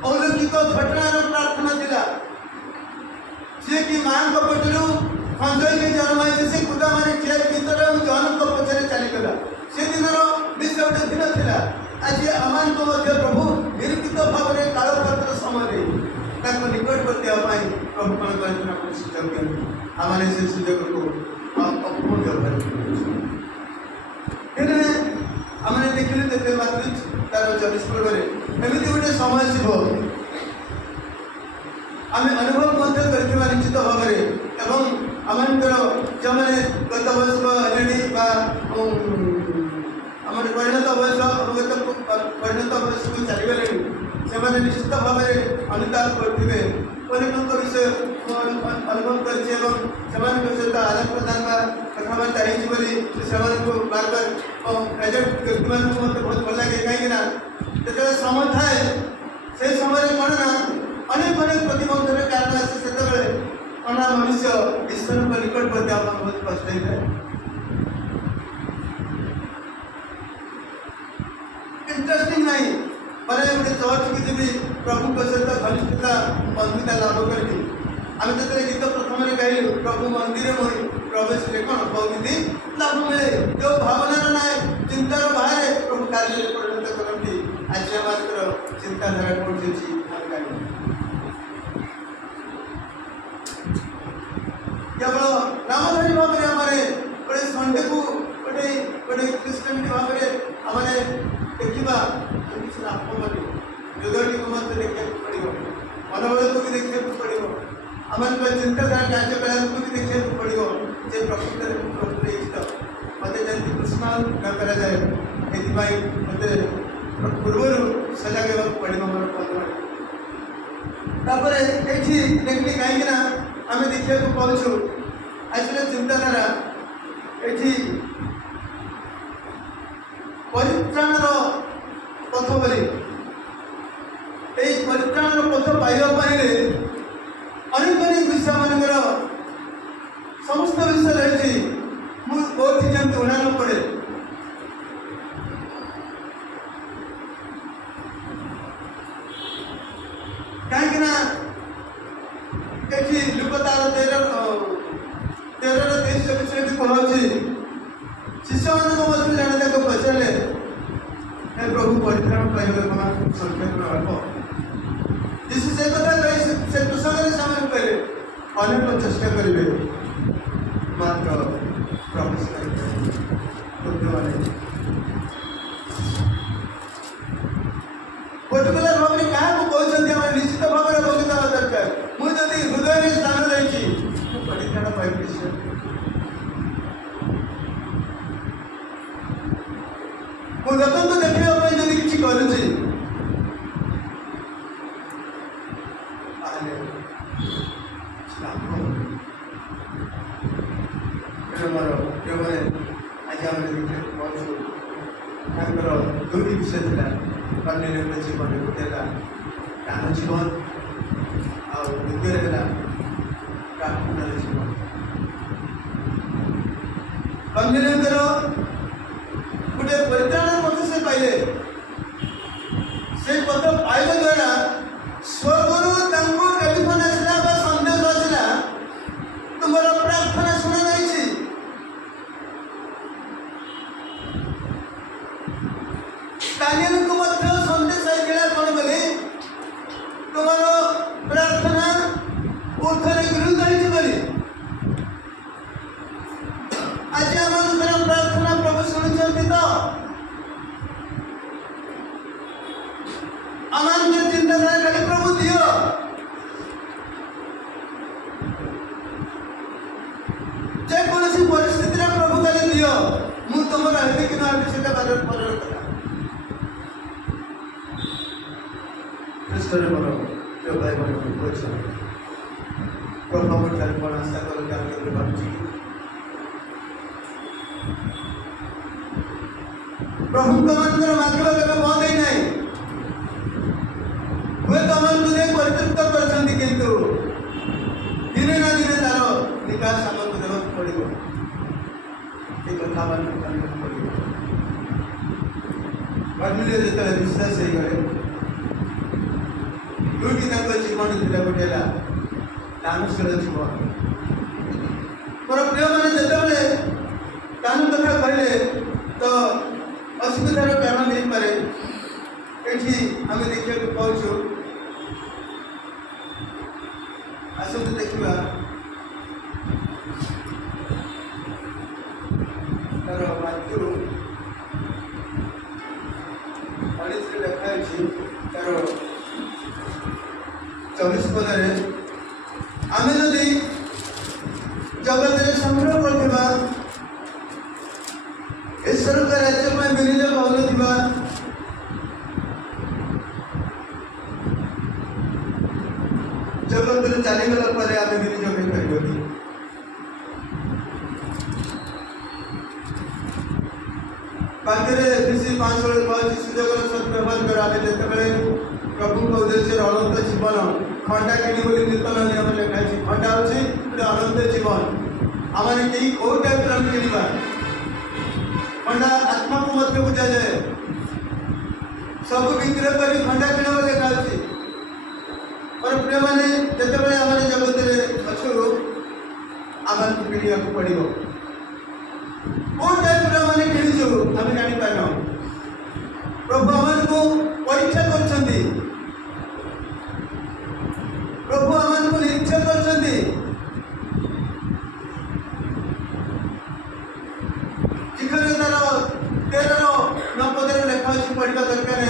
ଅଲୌକିକ ଘଟଣାର ପ୍ରାର୍ଥନା ଥିଲା। ଯିଏକି ମାଆଙ୍କ ପଟରୁ ଖଞ୍ଜଇକି ଜନ୍ମ ହେଇଛି ସେ କୁଦା ମାରି ଠିଆ ଭିତରେ ଜଣଙ୍କ ପଛରେ ଚାଲିଗଲା। ସେଦିନର ବିଷୟ ଗୋଟେ ଦିନ ଥିଲା। ଆଜି ଆମମାନଙ୍କୁ ମଧ୍ୟ ପ୍ରଭୁ ନିରୂପିତ ଭାବରେ କାଳପାତ୍ର ସମୟରେ ତାଙ୍କ ନିକଟବର୍ତ୍ତୀ ହେବା ପାଇଁ ପ୍ରଭୁ କ'ଣ କରିଛନ୍ତି ଆପଣ ସୁଯୋଗ ଦିଅନ୍ତି। ଆମେ ସେ ସୁଯୋଗକୁ ଅପବ୍ୟବହାର କରୁଛୁ। ହେଲେ ଆମେ ଦେଖିଲେ ଯେତେ ମାତ୍ର ତାର 24 ପର୍ବରେ ଏମିତି ଗୋଟେ ସମୟ ଆସିବ ଆମେ ଅନୁଭବ ମଧ୍ୟ କରିଥିବା ନିଶ୍ଚିତ ଭାବରେ। ଏବଂ ଆମମାନଙ୍କର ଯେଉଁମାନେ ଗତ ବୟସ୍କ ହେଲେଣି ବା ଆମର ପରିଣତ ବୟସକୁ ଚାଲିଗଲେଣି, ସେମାନେ ନିଶ୍ଚିତ ଭାବରେ ଅନୁତାପ କରୁଥିବେ। ଅନେକଙ୍କ ବିଷୟ ଅନୁଭବ କରିଛି ଏବଂ ସେମାନଙ୍କ ସହିତ ଆଦାନ ପ୍ରଦାନ ବା କଥାବାର୍ତ୍ତା ହେଇଛି ବୋଲି ସେମାନଙ୍କୁ ବାରବାର ଏଜେଣ୍ଟ ବ୍ୟକ୍ତିମାନଙ୍କୁ ମୋତେ ବହୁତ ଭଲ ଲାଗେ। କାହିଁକିନା ଯେତେବେଳେ ସମୟ ଥାଏ সেই ସମୟରେ କ'ଣ ନା ଅନେକ ପ୍ରତିବନ୍ଧର କାରଣ ଆସେ। ସେତେବେଳେ କ'ଣ ମନୁଷ୍ୟ ଈଶ୍ୱରଙ୍କ ନିକଟବର୍ତ୍ତୀ ଆମ ବହୁତ କଷ୍ଟ ହେଇଥାଏ। ଇଣ୍ଟରେଷ୍ଟିଂ ନାହିଁ ମାନେ ଗୋଟେ ଚର୍ଚ୍ଚକୁ ଯିବି ପ୍ରଭୁଙ୍କ ସହିତ ଘନିଷ୍ଠତା ବନ୍ଧୁତା ଲାଭ କରିବି। ଆମେ ଯେତେବେଳେ ଗୀତ ପ୍ରଥମରେ ଗାଇଲୁ ପ୍ରଭୁ ମନ୍ଦିର ହୋଇ ପ୍ରବେଶରେ କ'ଣ ପ୍ରଭୁତି ଲାଭ ମିଳେ। ଯେଉଁ ଭାବନାର ନାହିଁ ଚିନ୍ତାର ବାହାରେ ପ୍ରଭୁ କାର୍ଯ୍ୟରେ ପରିଣତ କରନ୍ତି। ଆଜି ଆମର ଚିନ୍ତାଧାରା ପହଞ୍ଚିଛି ଆମେ ଗାଇବୁ କେବଳ ନାମଧାରୀ ଭାବରେ ଆମର ଗୋଟେ ସଣ୍ଡେକୁ ଗୋଟେ ଖ୍ରୀଷ୍ଟିଆନ ଭାବରେ ଆମେ ଦେଖିବା କିଛି ଲାଭ କରିବ। ଯୁଗଟିକୁ ମଧ୍ୟ ଦେଖିବାକୁ ପଡ଼ିବ, ମନୋବଳକୁ ବି ଦେଖିବାକୁ ପଡ଼ିବ, ଆମର ଚିନ୍ତାଧାରା କାର୍ଯ୍ୟକଳାପକୁ ବି ଦେଖିବାକୁ ପଡ଼ିବ ଯେ ପ୍ରକୃତରେ ମୁଁ ପ୍ରଭୁରେ ଇଚ୍ଛିତ ମୋତେ ଯେମିତି କୃଷ୍ଣ ନ କରାଯାଏ। ଏଥିପାଇଁ ମୋତେ ପୂର୍ବରୁ ସଜାଗ ହେବାକୁ ପଡ଼ିବ ମୋର ପଦରେ। ତାପରେ ଏଇଠି ଦେଖିଲି କାହିଁକିନା ଆମେ ଦେଖିବାକୁ ପାଉଛୁ ଆଜିର ଚିନ୍ତାଧାରା ଏଠି ପରିତ୍ରାଣର ପଥ ବୋଲି। এই ପରିତ୍ରାଣର ପଥ ପାଇବା ପାଇଁରେ ଅନେକ ବିଷୟମାନଙ୍କର ସମସ୍ତ ବିଷୟ ରହିଛି। ମୁଁ କୋଉଠି ଯେମିତି ଉଣା ନ ପଡ଼େ କାହିଁକିନା ଏଠି ଲୁକ ତାର 13:23 ବିଷୟରେ ବି କହୁଛି। ଶିଷ୍ୟମାନଙ୍କ ମଧ୍ୟରୁ ଜଣେ ତାକୁ ପଚାରିଲେ ହେ ପ୍ରଭୁ ପରିତ୍ରାଣ ପାଇବେ କ'ଣ ସଂକ୍ଷେପଣ ଅଳ୍ପ। ଯୀଶୁ ସେ କଥା କହି ସେ ପ୍ରସଙ୍ଗରେ ସେମାନେ କହିଲେ ଅନେକ ଚେଷ୍ଟା କରିବେ ମାତ୍ର ପ୍ରବେଶ କରିପାରିବେ। ପର୍ଟିକୁଲାର ଭାବରେ କାହାକୁ କହୁଛନ୍ତି ଆମେ ନିଶ୍ଚିତ ଭାବରେ ବୁଝିଦେବା ଦରକାର। ମୁଁ ଯଦି ହୃଦୟରେ ସ୍ଥାନ ଦେଇଛି ମୁଁ ପରିତ୍ରାଣ ପାଇବି। ମୁଁ ଲୋକଙ୍କୁ ଦେଖିବା ପାଇଁ ଯଦି କିଛି କରୁଛି ତାହେଲେ ମୋର ପ୍ରିୟମାନେ ଆଜି ଆମେ ଦେଖିବାକୁ ପାଉଛୁ ତାଙ୍କର ଦୁଇଟି ବିଷୟ ଥିଲା। କର୍ଣ୍ଣେଲିୟଙ୍କ ଜୀବନ ଗୋଟେ ହେଲା ଜ୍ଞାନ ଜୀବନ ଆଉ ଦ୍ୱିତୀୟରେ ହେଲା ପ୍ରାର୍ଥନାର ଜୀବନ। କର୍ଣ୍ଣେଲିୟଙ୍କର ଗୋଟେ ପରିତ୍ରାଣ ପଥ ସେ ପାଇଲେ। ସେ ପଥ ପାଇବା ଦ୍ୱାରା ସ୍ୱର୍ଗରୁ ତାଙ୍କୁ ଟେଲିଫୋନ ଆସିଲା ବା ସନ୍ଦେଶ ଆସିଲା ତୁମର ପ୍ରାର୍ଥନା ଶୁଣାଯାଇଛି। ଦାନିଏଲଙ୍କୁ ମଧ୍ୟ ସନ୍ଦେଶ ଆସିଥିଲା କ'ଣ ବୋଲି ତୁମର ପ୍ରାର୍ଥନା ଉର୍ଦ୍ଧ୍ୱରେ ଗୃହୀତ ହେଇଛି ବୋଲି। ଆଜି ଆମଙ୍କର ପ୍ରାର୍ଥନା ପ୍ରଭୁ ଶୁଣୁଛନ୍ତି ତ? ଆମର ଚିନ୍ତାଧାରା ଖାଲି ପ୍ରଭୁ ଦିଅ। ଯେକୌଣସି ପରିସ୍ଥିତିରେ ପ୍ରଭୁ ଖାଲି ଦିଅ, ମୁଁ ତୁମର ହେବି କି ନ ହେବି ସେଟା ପରର କଥା। ଖ୍ରୀଷ୍ଟରେ ମୋର ପ୍ରିୟ ଭାଇ ଭଉଣୀ କହୁଛ ପ୍ରଭୁ ଆମ ଠାରୁ କ'ଣ ଆଶା କରନ୍ତି ଆମେ କେବେ ଭାବୁଛି କି? ପ୍ରଭୁଙ୍କ ମାନଙ୍କର ମାଗିବା କେବେ ବନ୍ଦ ହେଇନାହିଁ। ହୁଏତ ଆମମାନଙ୍କୁ ଦେଇ ପରିତୃପ୍ତ କରିଛନ୍ତି କିନ୍ତୁ ଦିନେ ନା ଦିନେ ତାର ନିକାଶ ଆମକୁ ଦେବାକୁ ପଡ଼ିବ। ଏ କଥା ଆମମାନଙ୍କୁ ଜାଣିବାକୁ ପଡ଼ିବ। କର୍ଣ୍ଣେଲିୟ ଯେତେବେଳେ ବିଶ୍ୱାସ ହେଇଗଲେ ଦୁଇଟି ତାଙ୍କ ଜୀବନ ଥିଲା। ଗୋଟେ ହେଲା ଦାନଶୀଳ ଜୀବନ। ମୋର ପ୍ରିୟମାନେ ଯେତେବେଳେ ଦାନ କଥା କହିଲେ ତ ଅସୁବିଧାର କାରଣ ହେଇପାରେ। ଏଠି ଆମେ ଦେଖିବାକୁ ପାଉଛୁ, ଆସନ୍ତୁ ଦେଖିବା ତାର ମାତୃ 19ରେ ଲେଖା ହେଇଛି ତାର 24 ପଦରେ ଆମେ ଯଦି ଜଗତରେ ସଂଗ୍ରହ କରୁଥିବା ଈଶ୍ୱରଙ୍କ ରାଜ୍ୟ ପାଇଁ ବିନିଯୋଗ ହେଉନଥିବା जगत चलीगला आम विनियोग कर पाखे बेसी 5 सुजोग सदव्यवहार कर आम जिते प्रभु उद्देश्य अनंत जीवन खंडा किणी बोली नूतन नियम लिखाई खंडा हूँ गोटे अनंत जीवन आम कहीं कौ टाइप किणवा खंडा आत्मा को मध्य बुझा जाए सब बिक्री कर खंडा किण लिखाई और प्रिय मैंने जिते आम जगत अच्छु आम किणा पड़ो कौ टाइप मैंने किणुचु आम जापार प्रभु आमको परीक्षा कर प्रभु आमको निरीक्षा कर शिखर तार 13 पदर लेखा पढ़ा दरकार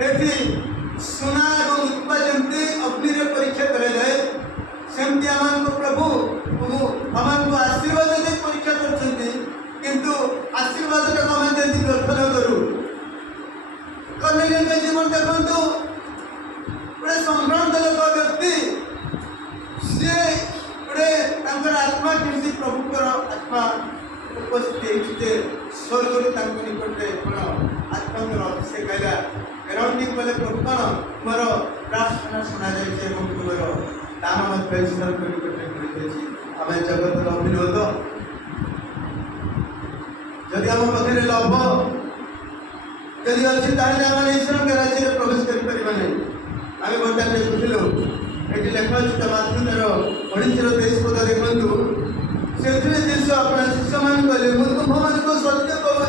नहीं सुना और उत्पा जमी अग्नि परीक्षा कराए सेमती आम प्रभु आमको आशीर्वाद दे परीक्षा किंतु आशीर्वाद आम जल्दी दर्शन करूँ कर्नेलियस जीवन देखु गोटे संभ्रांत लोक व्यक्ति सी गोटे आत्मा किसी प्रभुकर आत्मा उपस्थित स्वर्ग निकटे कौन आत्मा अभिषेक आया एराउंडिंग बोले प्रभु कौन मोर प्रार्थना शुणा जाए तुम दान निकटे आम जगत अभिनोद जदि आम पाखे लभ जदि अच्छी ताले आम ईश्वर के राज्य में प्रवेश करें आम बर्तमान देखुलु ये लेखा अच्छी मातृ 19-23 पद देखु से जीशु अपना शिष्य मान कहले मुझे तुम्हारे सत्य कहूँ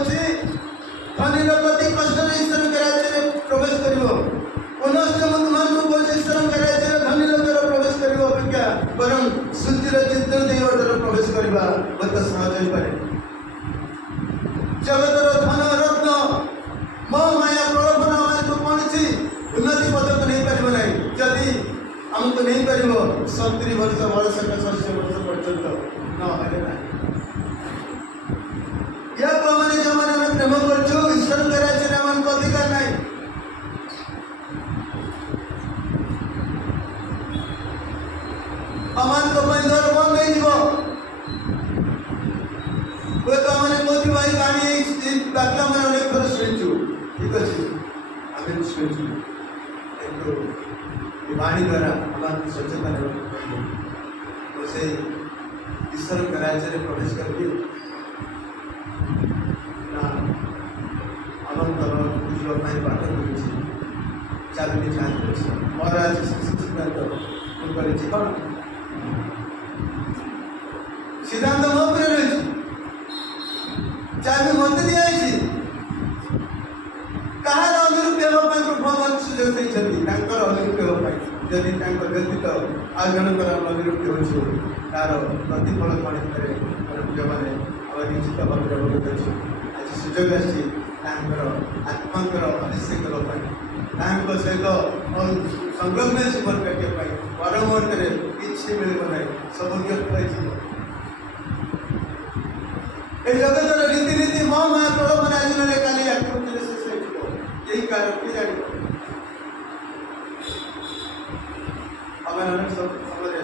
धनी लोक अति कष्ट ईश्वर के राज्य में प्रवेश कर पुनश्च तुम्हारे कौन ईश्वर के राज्य में धनी लोक प्रवेश कर अपेक्षा बरं सूचीर चित्र दे प्रवेश करवा बहुत सहज हो पाए जगतर धन रत्न मोह माया प्रलोभन आमको कौन उन्नति पद को नहीं पार ना जदि आमको नहीं पार 70 वर्ष बयस 60 वर्ष पर्यंत ना या मैंने जो मैंने प्रेम कर ईश्वर के राज्य में आमको अधिकार ना आम तो दर बंद हो तो मैंने मोदी भाई कहानी बातला मैंने अनेक थर शुणु ठीक अच्छे आम शुणु वाणी द्वारा आम सचेतन से ईश्वर के राज्य में प्रवेश करके अनंत बुझाई बात चलने चाहते मोर आज सिद्धांत कौन सिद्धांत मो रही चाबी मत दिखाई कहार अनुरूप प्रभु सुजोग देते अनुरूप जदि व्यतीत आ जनकर अनुरूप हो तार प्रतिफल कौन प्रिय मैंने आम निश्चित भाव अवगत अच्छे आज सुजोग आत्मा अभिषेक सहित संलग्न जीवन काटिया पर मुहूर्त किसी मिल ना सब व्यर्थ हो जगतर रीतिनीति मोह माया प्रलोभन आयोजन काली आकृति यही कारण की जान अनेक समय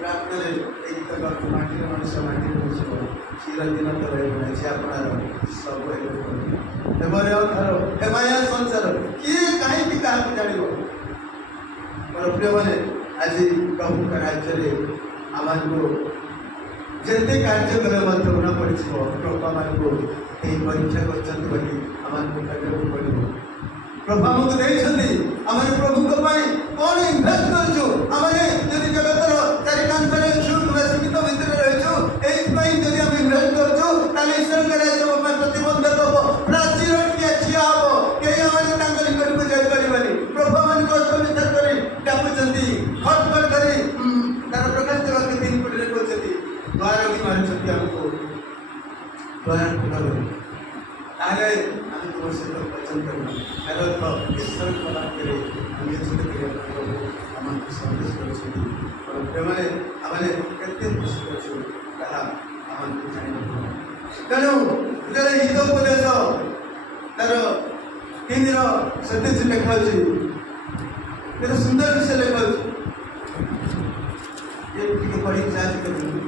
प्रार्थना गीत माटी मनुष्य माटी बसो चिरदिन तो रही झियापणार सब एवं अंधार एमाया संसार किए कहीं क्या जान मोर प्रिय मैंने आज प्रभु का राज्य में आमको जिते कार्य कले न पड़ प्रभु आमको यही परीक्षा करमको करने पड़ो प्रभु आमको देखते आम प्रभु कौन इनभेस्ट कर जगतर चारिकांतर सीमित भितर रही जब आम इनभेस्ट कर ईश्वर के राज्य प्रतिबंधक हम प्राचीर ठिया हम कहीं आम निकट को जापारे प्रभु आम कष्ट विचार कर डाकुंट खटखट कर तार प्रकाश देवा के 3 फुट कहते द्वार भी मारी आमको द्वार खुला ताले आम तुम सहित वचन करना ईश्वर के आमको संदेश कर आम केते खुशी करा आमको जान तेणु जो हितोपदेश तार 3 सतीश लेखा सुंदर विषय लेखा ଟିକେ ପଢି ସାହାଯ୍ୟ କରନ୍ତୁ।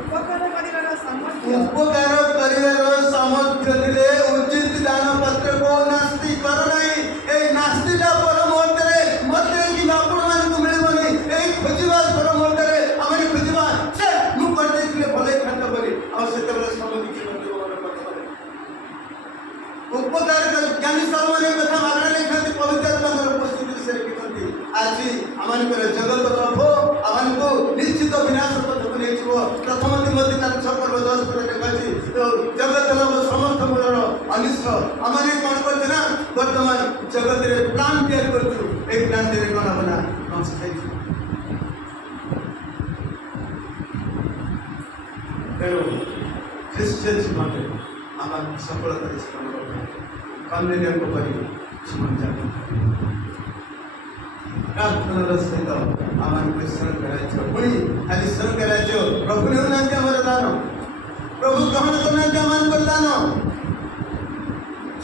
ଉପକାର କରିବାର ସାମର୍ଥ୍ୟ ଉପକାର କରିବାର ସାମର୍ଥ୍ୟ ଥିଲେ ଉଚିତ ଦାନ ପତ୍ରକୁ ନାସ୍ତି କର ନାହିଁ। ଏଇ ନାସ୍ତିଟା ପର ମୁହୂର୍ତ୍ତରେ ମୋତେ କିମ୍ବା ଆପଣମାନଙ୍କୁ ମିଳିବନି। ଏଇ ଖୋଜିବା ପର ମୁହୂର୍ତ୍ତରେ ଆମେ ଖୋଜିବା ସେ ମୁଁ କରିଦେଇଥିଲେ ଭଲ ହେଇଥାନ୍ତା ବୋଲି ଆଉ ସେତେବେଳେ ସମୟ କିଛି ନଥିବ ମନେ ପଡ଼ିବ। ଉପକାର ଜ୍ଞାନୀ ସାର୍ମାନେ କଥା ମାଗଣା ଲେଖନ୍ତି ପବିତ୍ର ଆତ୍ମାଙ୍କର ଉପସ୍ଥିତି ବିଷୟରେ ଲେଖନ୍ତି। ଆଜି ଆମମାନଙ୍କର ଜଗତ ପ୍ରଭୁ ଆମମାନଙ୍କୁ ନିଶ୍ଚିତ ବିନାଶ ପଥକୁ ନେଇଯିବ। ପ୍ରଥମ ତିମୋଥୀ 6:10 ଲେଖାଛି ଜଗତର ସମସ୍ତ ମୂଳର ଅନିଷ୍ଟ ଆମମାନେ କ'ଣ କରୁଛୁ ନା ବର୍ତ୍ତମାନ ଜଗତରେ ପ୍ଲାନ୍ ତିଆରି କରୁଛୁ। ଏଇ ପ୍ଲାନ୍ ତିଆରି କ'ଣ ହବ ନା ନଷ୍ଟ ହେଇଯିବ। ତେଣୁ ଖ୍ରୀଷ୍ଟିୟ ଜୀବନରେ ଆମ ସଫଳତା ଜୀବନ କନ୍ୟାଙ୍କ ପରି ଜୀବନ ଯାପନ ପ୍ରାର୍ଥନାର ସହିତ ଆମମାନଙ୍କୁ ସ୍ୱର୍ଗ ରାଜ୍ୟ ପୁଣି ଖାଲି ସ୍ୱର୍ଗ ରାଜ୍ୟ ପ୍ରଭୁ ନେଉନାହାନ୍ତି ଆମର ଦାନ। ପ୍ରଭୁ ଗ୍ରହଣ କରୁନାହାନ୍ତି ଆମମାନଙ୍କର ଦାନ।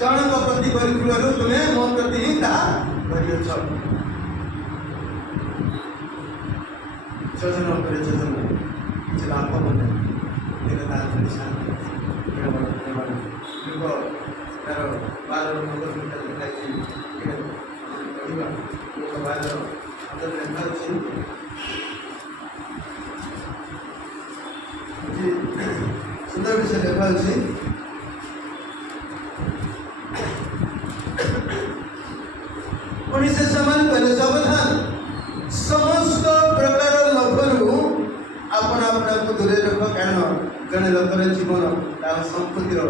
ଜଣଙ୍କ ପ୍ରତି କରିଥିବାରୁ ତୁମେ ମୋ ପ୍ରତି ହିଁ ତାହା କରିଅଛ। ଯୋଜନା ଉପରେ ଯୋଜନା କିଛି ଲାଭ ନାହିଁ। ଦିନେ ତାର ଶାନ୍ତି ଲୋକ ତାର 12 ନମ୍ବର ଭିତରେ ଲେଖାଇଛି ପଢ଼ିବା ଲୋକ 12 ହାତରେ ଲେଖାଉଛି ସୁନ୍ଦର ବିଷୟ ଲେଖାଉଛି। ପୁଣି ସେ ସେମାନେ କହିଲେ ସାବଧାନ ସମସ୍ତ ପ୍ରକାର ଲୋଭରୁ ଆପଣ ଆପଣଙ୍କୁ ଦୂରେଇ ରଖ କାରଣ ଜଣେ ଲୋକର ଜୀବନ ତାର ସମ୍ପତ୍ତିର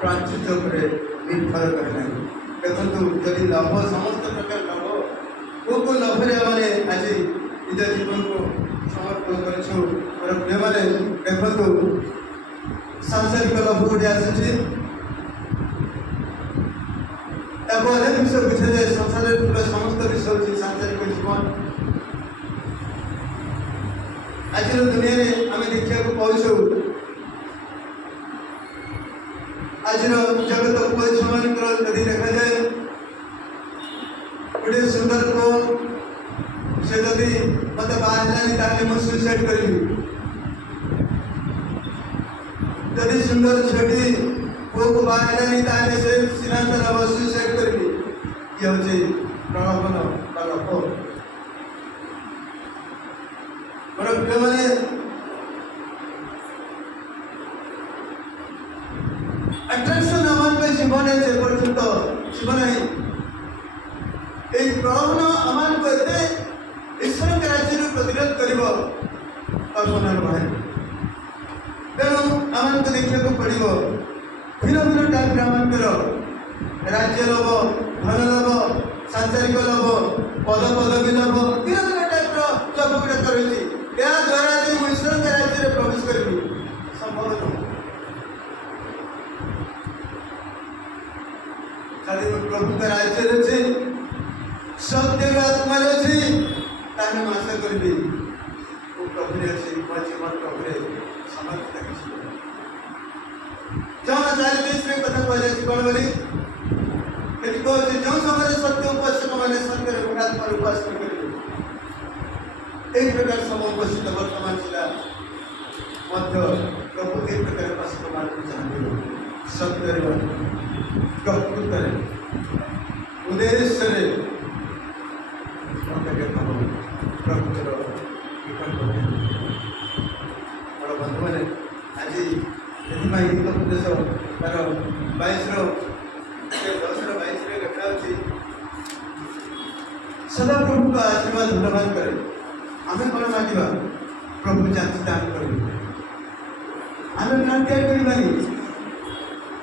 ପ୍ରାଚୁର୍ଯ୍ୟ ଉପରେ ନିର୍ଭର କରେ ନାହିଁ। ଦେଖନ୍ତୁ ଯଦି ଲୋଭ ସମସ୍ତ ପ୍ରକାର ଲୋଭ କୋଉ ଲୋଭରେ ଆମେ ଆଜି ନିଜ ଜୀବନକୁ ସମର୍ପଣ କରିଛୁ ମୋର ପ୍ରିୟମାନେ ଦେଖନ୍ତୁ ସାଂସାରିକ ଲୋଭ ଗୋଟେ ଆସୁଛି। ତାକୁ ଅନେକ ବିଷୟ ବୁଝାଯାଏ। ସଂସାରରେ ଥିବା ସମସ୍ତ ବିଷୟ ହେଉଛି ସାଂସାରିକ ଜୀବନ। ଆଜିର ଦୁନିଆରେ ଆମେ ଦେଖିବାକୁ ପାଉଛୁ ଆଜିର ଜଗତ ପୁଅ ଝିଅମାନଙ୍କର ଯଦି ଦେଖାଯାଏ ଗୋଟେ ସୁନ୍ଦର ପୁଅ ସେ ଯଦି ମୋତେ ବାହା ହେଲାନି ତାହେଲେ ମୁଁ ସୁଇସାଇଡ୍ କରିବି। ଯଦି ସୁନ୍ଦର ଝିଅଟି ପୁଅକୁ ବାହା ହେଲାନି ତାହେଲେ ସେ ସିଦ୍ଧାନ୍ତ ନେବ ସୁଇସାଇଡ୍ କରିବି। ଇଏ ହେଉଛି ପ୍ରଲୋଭନ ବା ଲୋଭ। ମୋର ପ୍ରିୟମାନେ ଆଟ୍ରାକ୍ସନ୍ ଆମମାନଙ୍କ ଜୀବନରେ ଯେ ପର୍ଯ୍ୟନ୍ତ ଜୀବ ନାହିଁ এই প্রলোভন আমাকে এতে ঈশ্বরকে রাজ্যর প্রতিরোধ করব কল্পনার বাহিরে। তেণু আমাকে দেখতে পড়ব ভিন্ন ভিন্ন টাইপর আমাদের রাজ্য লোভ ধন লোভ সাংসারিক লোভ পদ পদবী লোভ ভিন্ন ভিন্ন টাইপর লোভ গুড়া রয়েছে। এদ্বারা যে ମୁଁ ଈଶ୍ୱରଙ୍କ ରାଜ୍ୟରେ ପ୍ରବେଶ କରିବି ସମ୍ଭବ ନୁହେଁ। ଯଦି ମୁଁ ପ୍ରଭୁଙ୍କ ରାଜ୍ୟରେ ଅଛି ସତ୍ୟର ଆତ୍ମାରେ ଅଛି ତାହେଲେ ମୁଁ ଆଶା କରିବି ମୁଁ ପ୍ରଭୁରେ ଅଛି ମୋ ଜୀବନ ପ୍ରଭୁରେ ସମର୍ପିତ କିଛି। ଜଣ 4:20 କଥା କୁହାଯାଇଛି କ'ଣ ବୋଲି ଏଠି କହୁଛି ଯେଉଁ ସମୟରେ ସତ୍ୟ ଉପାସକମାନେ ସତ୍ୟର ଗୁଣାତ୍ମାର ଉପାସନା କରିବେ। এই প্রকার সময় উপস্থিত বর্তমান ছিল মধ্য প্রভু এই প্রকার উপাসক মানুষ চাহিদা সত্যের প্রকৃতরে উদ্দেশ্যে প্রকৃতর বিকল্প বড় বন্ধুମାନେ ଆଜି ସେଥିପାଇଁ ଗୀତ ଉପଦେଶ ତାର 22 ଲେଖା ହେଉଛି ସଦାପ୍ରଭୁଙ୍କ ଆଶୀର୍ବାଦ ଧନ୍ୟବାଦ କରେ। ଆମେ କ'ଣ ମାଗିବା ପ୍ରଭୁ ଜାତି ଦାନ କରିବେ। ଆମେ ପ୍ଲାନ୍ ତିଆରି କରିବାନି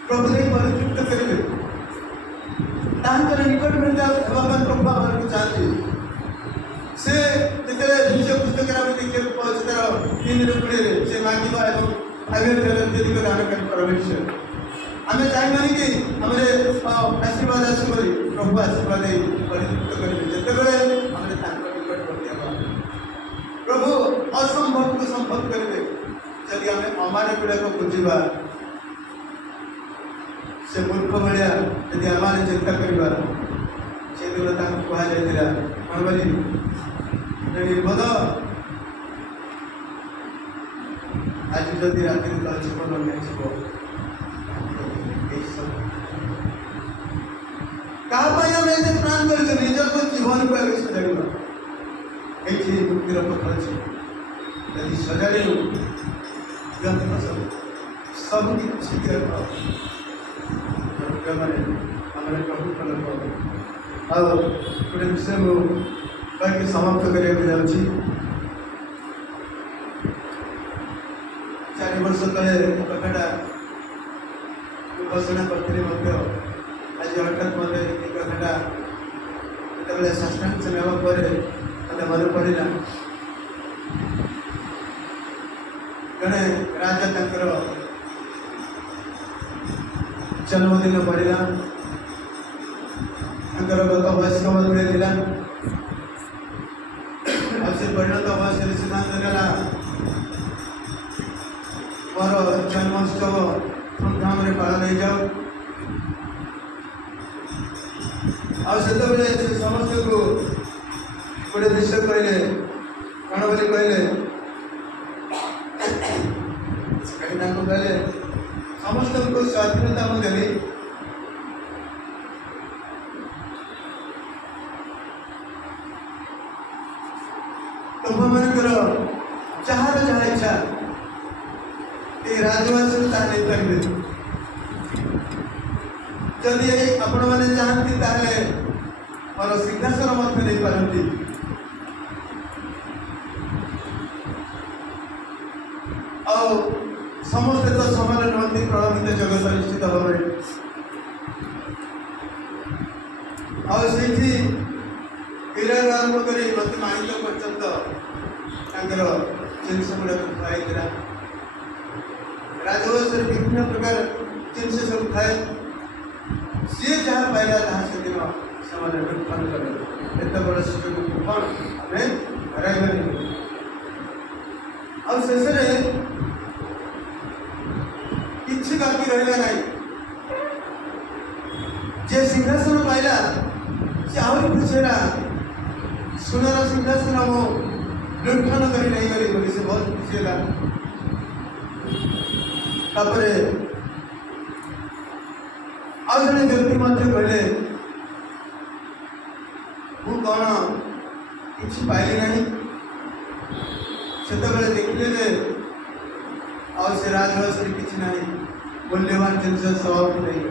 ପ୍ରଭୁ ଦେଇ ପରିତୃପ୍ତ କରିବେ। ତାଙ୍କର ନିକଟ ହେବା ପାଇଁ ପ୍ରଭୁ ଆମକୁ ଚାହାନ୍ତି। ସେ ଯେତେବେଳେ ନିଜ ପୁସ୍ତକରେ ଆମେ ଦେଖିବାକୁ ପାଉଛୁ ତାର 3:20 ସେ ମାଗିବା ଏବଂ ଅତ୍ୟଧିକ ଦାନ କରି ପରମେଶ୍ୱର ଆମେ ଚାହିଁବାନି କି ଆମର ଆଶୀର୍ବାଦ ଆସୁ ବୋଲି ପ୍ରଭୁ ଆଶୀର୍ବାଦ ଦେଇ ପରିତୃପ୍ତ କରିବେ। ଯେତେବେଳେ ଆମେ ତାଙ୍କ ନିକଟବର୍ତ୍ତୀ ହେବା ପ୍ରଭୁ ଅସମ୍ଭବକୁ ସମ୍ଭବ କରିବେ। ଯଦି ଆମେ ଅମାନ ଗୁଡ଼ାକ ବୁଝିବା ସେ ମୂର୍ଖ ଭଳିଆ ଯଦି ଆମେ ଚିନ୍ତା କରିବା ସେଦିନ ତାଙ୍କୁ କୁହାଯାଇଥିଲା କ'ଣ ବୋଲି निर्बोध आज जदि राति जीवन नहीं क्या प्राण कर निज को जीवन को आगे सजाड़ ये मुक्तिर पथ अच्छे यदि सजाड़ सब किसी प्रभु गोटे विषय मुझे समाप्त करने जाऊँगी 4 वर्ष तले कथाटा घोषणा करी आज हठात मत कथाटा जो साष्टांग नापर मत मन पड़ा जड़े राजा तर जन्मदिन पड़ा गत वयस्क मध्य से परिणत वयस सिद्धांत नेला मोर जन्मोत्सव धूमधाम पालन हो जाओ से समस्त को गोटे विषय कहले कौन बोली कहले कहले समस्त को स्वाधीनता देली तुम मनकर जार जहाँ इच्छा ये राजवास नहीं पारे जदि आपण मैंने चाहती ताले मोर सिंहासन मत नहीं पारती समस्ते तो समान नुहति प्रभावित जगत निश्चित भाव आठी हीरार आरंभ कर प्रति माणिक पर्यंत जिनस गुड़ाक खाई राजवंश विभिन्न प्रकार जिनस सब थाए सी जहाँ पाइला से दिन से लुटफान कले एत बड़ सुजोग कौन आम हराइबानी शेष कि बाकी रहा ना जे सिंहासन पाइला से आहरी खुशेरा सुनर सिंहासन मो लुटफान कर नहीं गली बोली से बहुत खुशी है आज जड़े व्यक्ति कहले मु कौन कि पाइली ना से देखिले से राजवास किसी ना मूल्यवान जिनस सब नहीं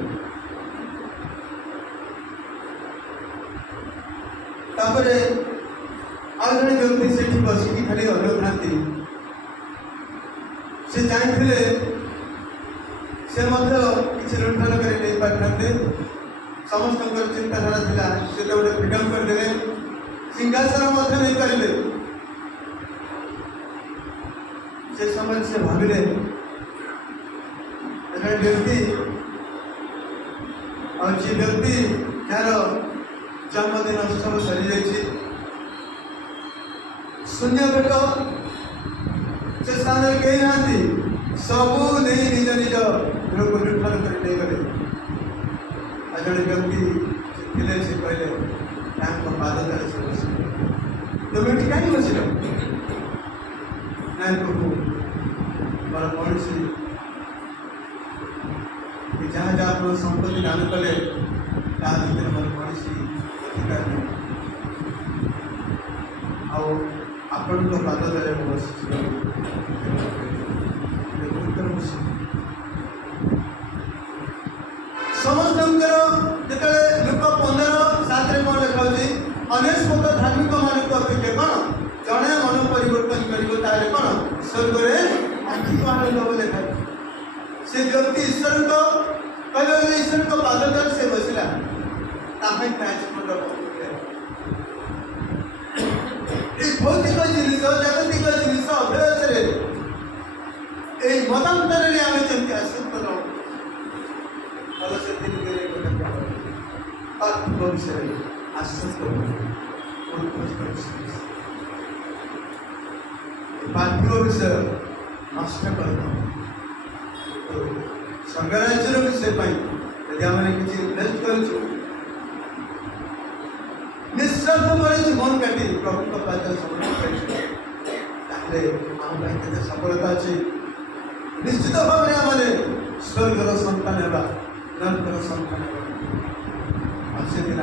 आज जड़े व्यक्ति से बसिकी खाली अनुना से चाहते से किसी लुटफान कर नहीं पारे समस्त चिंताधारा था से तो गोटे फ्रीडम करदे सिंहासन नहीं पारे से समय से भाविले व्यक्ति और जी व्यक्ति यार जन्मदिन उत्सव सरी जाइए शून्य पेट से स्थान कहीं ना सबू नहीं निज निज गृह को लुटफान कर नहीं गले जड़े व्यक्ति थे से कहले पाद तले से बस तुम ये कहीं बसिल ना प्रभु मोर कौन जहाँ जहाँ आप संपत्ति दान कले भर मोर कौन अधिकार नहीं आपण पाद तले बस समस्त जो लोक 15:7 कौन लिखा अनेस्पत धार्मिक मान अपेक्षा कौन जड़े मन परिवर्तन कर कौन स्वर्ग आर्थिक आनंद लिखा से व्यक्ति ईश्वर को कहले ईश्वर को पाद तले से बसला भौतिक जिनिस जागतिक जिनिस अभ्यास मतांतर आम जमी आसक्त न भल से आत्मिक विषय आसक्त पार्थिव विषय नष्ट कर संघराज्यर विषय यदि आम किसी इन्वेस्ट कर निस्वार्थ भाव जीवन काटी प्रभु पाद समर्पण ଆସିଲେ ଆମ ପାଇଁ କେତେ ସଫଳତା ଅଛି। ନିଶ୍ଚିତ ଭାବରେ ଆମେ ସ୍ୱର୍ଗର ସନ୍ତାନ ହେବା, ନରକର ସନ୍ତାନ ହେବା। ଆଉ ସେଦିନ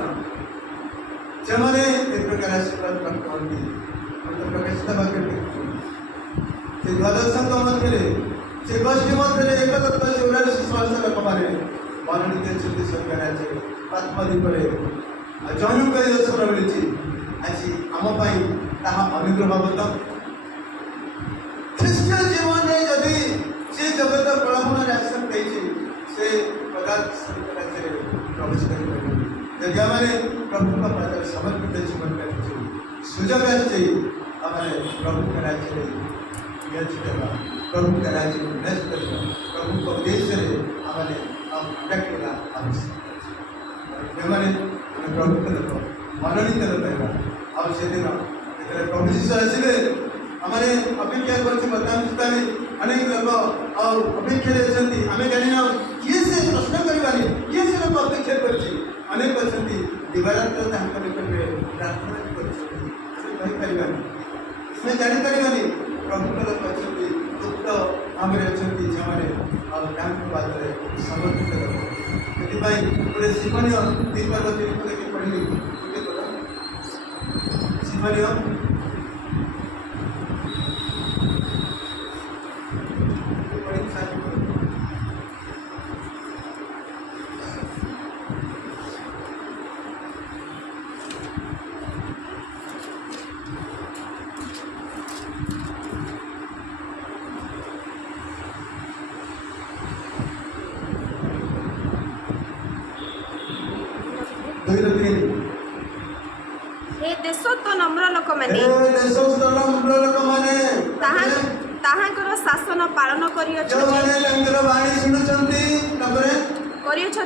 ଯେଉଁମାନେ ଏ ପ୍ରକାର ଆଶୀର୍ବାଦ ପ୍ରାପ୍ତ ହୁଅନ୍ତି, ଆମେ ପ୍ରକାଶିତ ବାକ୍ୟ ଦେଖୁଛୁ ସେ ଦ୍ୱାଦଶଙ୍କ ମଧ୍ୟରେ ସେ ଗୋଷ୍ଠୀ ମଧ୍ୟରେ 1,44,000 ଲୋକମାନେ ମନୋନୀତ ହେଉଛନ୍ତି ସ୍ୱର୍ଗ ରାଜ୍ୟରେ ଆତ୍ମଦୀପରେ। ଆଉ ଜଣଙ୍କୁ ଏହି ଦର୍ଶନ ମିଳିଛି ଆଜି ଆମ ପାଇଁ ତାହା ଅନୁଗ୍ରହ ଭାବତ। ଖ୍ରୀଷ୍ଟୀୟ ଜୀବନରେ ଯଦି ସେ ଜଗତ ପ୍ରଲୋଭନରେ ଆଶ୍ରୟ ଦେଇଛି ସେ ପଦାର୍ଥ ସ୍ୱର୍ଗ ରାଜ୍ୟରେ ପ୍ରବେଶ କରିପାରିବ। ଯଦି ଆମେ ପ୍ରଭୁଙ୍କ ପାଦରେ ସମର୍ପିତ ଜୀବନ କାଟିଛୁ, ସୁଯୋଗ ଆସିଛି ଆମେ ପ୍ରଭୁଙ୍କ ରାଜ୍ୟରେ ନିୟୋଜିତ ହେବା, ପ୍ରଭୁଙ୍କ ରାଜ୍ୟକୁ ଉନ୍ନତ କରିବା, ପ୍ରଭୁଙ୍କ ଉଦ୍ଦେଶ୍ୟରେ ଆମେ ଡାକିବା ଆବଶ୍ୟକ ଅଛି। ଯେଉଁମାନେ ଆମେ ପ୍ରଭୁଙ୍କ ଲୋକ, ମନୋନୀତ ଲୋକ ହେବା। ଆଉ ସେଦିନ ଯେତେବେଳେ ପ୍ରଭୁ ଯୀଶୁ ଆସିବେ ଆମେ ଅପେକ୍ଷା କରୁଛୁ। ବର୍ତ୍ତମାନ ସୁଦ୍ଧା ବି ଅନେକ ଲୋକ ଆଉ ଅପେକ୍ଷାରେ ଅଛନ୍ତି। ଆମେ ଜାଣିନାହୁଁ କିଏ ସେ ପ୍ରଶ୍ନ କରିବାନି, କିଏ ସେ ଲୋକ ଅପେକ୍ଷା କରୁଛି। ଅନେକ ଅଛନ୍ତି ଦିବାରାତ୍ର ତାଙ୍କ ନିକଟରେ ପ୍ରାର୍ଥନା କରୁଛନ୍ତି, ସେ କହିପାରିବାନି, ଆମେ ଜାଣିପାରିବାନି। ପ୍ରଭୁଙ୍କ ଲୋକ ଅଛନ୍ତି, ଗୁପ୍ତ ଭାବରେ ଅଛନ୍ତି ଯେଉଁମାନେ ଆଉ ତାଙ୍କ ପାଦରେ ସମର୍ପିତ ଲୋକ। ସେଥିପାଇଁ ଗୋଟେ ଶିବନୀୟ 3:3 ଦେଖି ପଢ଼ିଲି ଗୋଟେ କଥା ଶିବନୀୟ हे ଦେଶତ୍ୱ ନମ୍ର ଲୋକମାନେ ତାହାଙ୍କର ଶାସନ ପାଳନ କରିଅଛ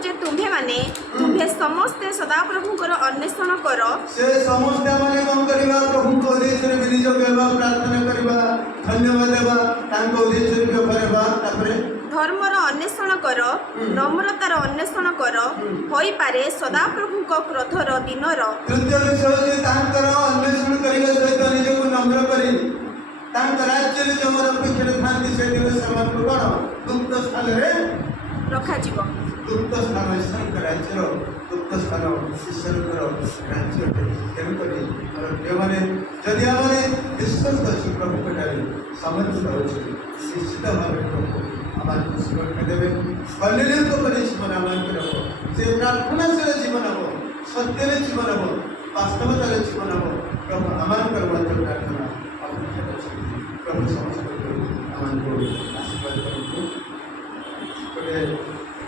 ଯେ ତୁମ୍ଭେ ସମସ୍ତେ ସଦାପ୍ରଭୁଙ୍କର ଅନ୍ୱେଷଣ କର। ସେ ସମସ୍ତେ ଆମେ କ'ଣ କରିବା? ପ୍ରଭୁଙ୍କ ଉଦ୍ଦେଶ୍ୟରେ ବିନିଯୋଗ ହେବା, ପ୍ରାର୍ଥନା କରିବା, ଧନ୍ୟବାଦ ଦେବା, ତାଙ୍କ ଉଦ୍ଦେଶ୍ୟରେ ବ୍ୟବହାର ହେବା। ତାପରେ ଧର୍ମର ଅନ୍ୱେଷଣ କର, ନମ୍ରତାର ଅନ୍ୱେଷଣ କର, ହୋଇପାରେ ସଦାପ୍ରଭୁଙ୍କ କ୍ରୋଧର ଦିନର। ତୃତୀୟ ବିଷୟ ହେଉଛି ତାଙ୍କର ଅନ୍ୱେଷଣ କରିବା ସହିତ ନିଜକୁ ନମ୍ର କରି ତାଙ୍କ ରାଜ୍ୟରେ ଯେଉଁମାନେ ଅପେକ୍ଷାରେ ଥାନ୍ତି ସେଦିନ ସେମାନଙ୍କୁ କ'ଣ ଗୁପ୍ତ ସ୍ଥାନରେ ରଖାଯିବ। ଗୁପ୍ତ ସ୍ଥାନ ଈଶ୍ୱରଙ୍କ ରାଜ୍ୟର ଗୁପ୍ତ ସ୍ଥାନ ଈଶ୍ୱରଙ୍କର ରାଜ୍ୟ ଅଟେ। ତେଣୁକରି ଯେଉଁମାନେ ଯଦି ଆମେ ବିଶ୍ୱାସ କରୁଛୁ ପ୍ରଭୁଙ୍କଠାରେ ସମର୍ପିତ ହେଉଛୁ, ନିଶ୍ଚିତ ଭାବରେ ପ୍ରଭୁ ଆମମାନଙ୍କୁ ସୁରକ୍ଷା ଦେବେ। କଲ୍ୟାଣଙ୍କ ପରି ଜୀବନ ଆମମାନଙ୍କର ହେବ, ସେ ପ୍ରାର୍ଥନାଶୀଳ ଜୀବନ ହେବ, ସତ୍ୟରେ ଜୀବନ ହେବ, ବାସ୍ତବତାର ଜୀବନ ହେବ। ପ୍ରଭୁ ଆମମାନଙ୍କର ମଧ୍ୟ ପ୍ରାର୍ଥନା ଅପେକ୍ଷା କରିଛନ୍ତି। ପ୍ରଭୁ ସମସ୍ତଙ୍କୁ ଆମମାନଙ୍କୁ ଆଶୀର୍ବାଦ କରନ୍ତୁ। ଗୋଟେ